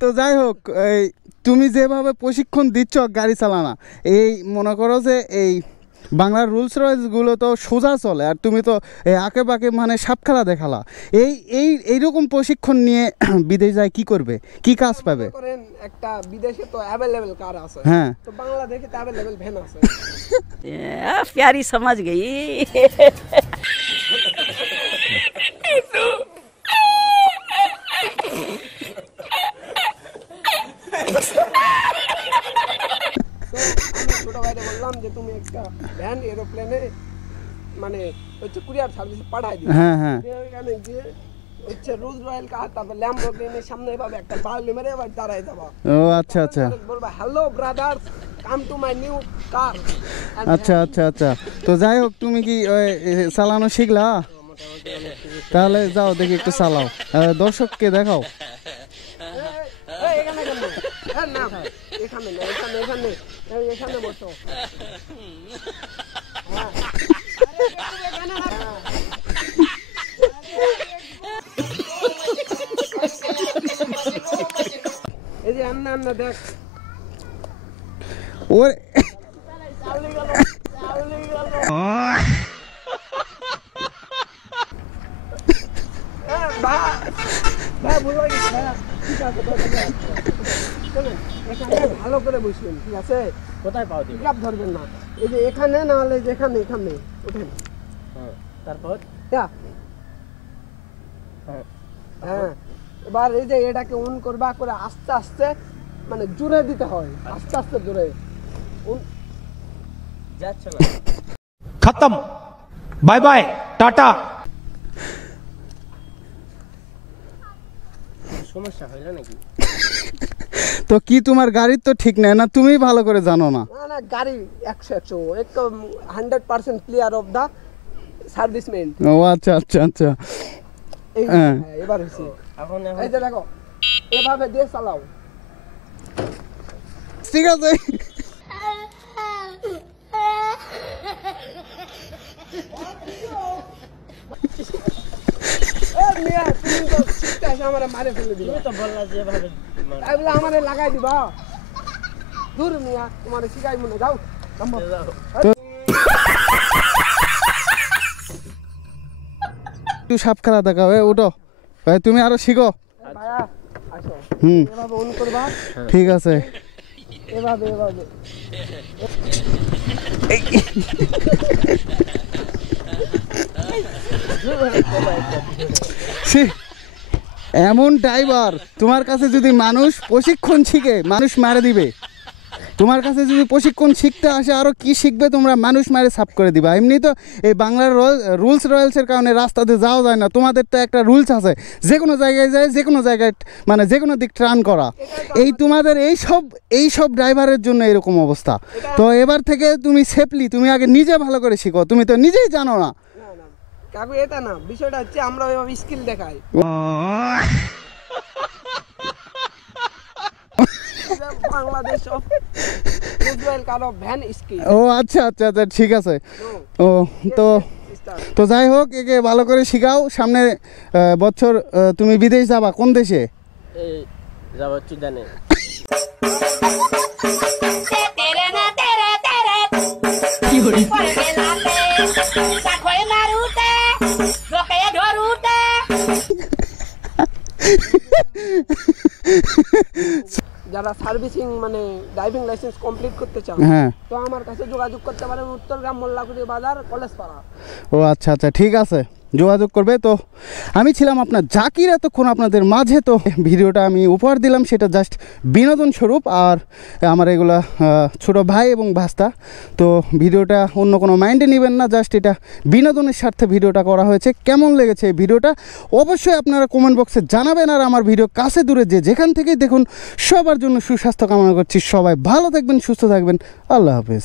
তো যাই হোক, এই তুমি যেভাবে প্রশিক্ষণ দিচ্ছ গাড়ি চালানা, এই মনে করো যে এই বাংলার রুলস রয়েসগুলো তো সোজা চলে, আর তুমি তো এই আঁকে বাঁকে মানে সাপ খেলা দেখালা। এইরকম প্রশিক্ষণ নিয়ে বিদেশ যায় কি করবে, কি কাজ পাবে? একটা বিদেশে তো अवेलेबल কার আছে, হ্যাঁ, তো বাংলাদেশে তো अवेलेबल ভ্যান আছে। प्यारी समझ गई। ছোট ভাইরে বললাম যে তুমি একটা ভ্যান এরোপ্লেনে মানে হচ্ছে কুরিয়ার সার্ভিস পাঠাই দিও। হ্যাঁ হ্যাঁ, এখানে গিয়ে হচ্ছে রোলস রয়েল কার, তারপর ল্যাম্বোর্গিনির সামনে এভাবে একটা বার্লি মেরে এবার দাঁড়ায় যাবা। ও আচ্ছা আচ্ছা, বলবা hello brothers, come to my new car. আচ্ছা আচ্ছা আচ্ছা। তো যাই হোক, তুমি কি চালানো শিখলা? তাহলে যাও দেখি একটু চালাও, দর্শককে দেখাও। এখানে কেন? না এখানে না, এখানে এখানে এখানে বসো। এই যে আন্না আন্না দেখ ওর ভালো করে বসবেন, ঠিক আছে? কোথায় পাও দিবে? পিকআপ ধরবেন না, এই যে এখানে না হলে যেখানে এখানে ওঠেন। তারপর হ্যাঁ, এবার এই যে এটাকে অন করবা, করে আস্তে আস্তে মানে জোরে দিতে হয়, আস্তে আস্তে জোরে। যাচ্ছে না। खत्म, बाय बाय, टाटा। সমস্যা হইলো নাকি? তো কি তোমার গাড়ির তো ঠিক নাই না, তুমি ভালো করে জানো না? না না, গাড়ি 100 একদম 100% ক্লিয়ার অফ দা সার্ভিসম্যান। ও আচ্ছা আচ্ছা আচ্ছা, হ্যাঁ এবার হইছে। এখন এই যে দেখো এভাবে দিয়ে চালাও। ঠিক আছে। মিয়া তুমি তো শিখতে এসে আমারে মারে ফেলে দিবা। তুমি তো বললা যে ভাবে তাই বলে আমারে লাগাই দিবা? দূর মিয়া, তোমারে শিখাই মনে যাও। একটু সাপ খেলা দেখাও, ওঠো ভাই, তুমি আরো শিখো। ভাইয়া আসো, হুম, এভাবে অন করবা, ঠিক আছে। এভাবে এভাবে। এমন ড্রাইভার, তোমার কাছে যদি মানুষ প্রশিক্ষণ শিখে মানুষ মারে দিবে। তোমার কাছে যদি প্রশিক্ষণ শিখতে আসে, আরও কি শিখবে তোমরা? মানুষ মারে সাফ করে দিবা। এমনি তো এই বাংলার রুলস রয়েলসের কারণে রাস্তাতে যাওয়া যায় না। তোমাদের তো একটা রুলস আছে, যে কোনো জায়গায় যায়, যে কোনো জায়গায় মানে যে কোনো দিক টার্ন করা। এই তোমাদের এইসব ড্রাইভারের জন্য এরকম অবস্থা। তো এবার থেকে তুমি সেফলি, তুমি আগে নিজে ভালো করে শিখো, তুমি তো নিজেই জানো না। কাকু এটা না, বিষয়টা হচ্ছে আমরা ওইভাবে স্কিল দেখাই। বাংলাদেশ অফ রুজওয়েল কার অফ ভ্যান স্কিল। ও আচ্ছা আচ্ছা আচ্ছা, ঠিক আছে। ও তো যাই হোক, একে ভালো করে শিখাও। সামনে বছর তুমি বিদেশ যাবা, কোন দেশে? এই যাব চুদানে। যারা সার্ভিসিং মানে ড্রাইভিং লাইসেন্স কমপ্লিট করতে চান, হ্যাঁ, তো আমার কাছে যোগাযোগ করতে পারেন, উত্তরগ্রাম মোল্লাকুড়ি বাজার, কলেজ পাড়া। ও আচ্ছা আচ্ছা, ঠিক আছে, যোগাযোগ করবে। তো আমি ছিলাম আপনার জাকির, এতক্ষণ আপনাদের মাঝে। তো ভিডিওটা আমি উপহার দিলাম, সেটা জাস্ট বিনোদন স্বরূপ। আর আমার এগুলা ছোটো ভাই এবং ভাস্তা, তো ভিডিওটা অন্য কোনো মাইন্ডে নেবেন না, জাস্ট এটা বিনোদনের স্বার্থে ভিডিওটা করা হয়েছে। কেমন লেগেছে এই ভিডিওটা অবশ্যই আপনারা কমেন্ট বক্সে জানাবেন। আর আমার ভিডিও কাছে দূরে যেখান থেকেই দেখুন, সবার জন্য সুস্বাস্থ্য কামনা করছি। সবাই ভালো থাকবেন, সুস্থ থাকবেন। আল্লাহ হাফেজ।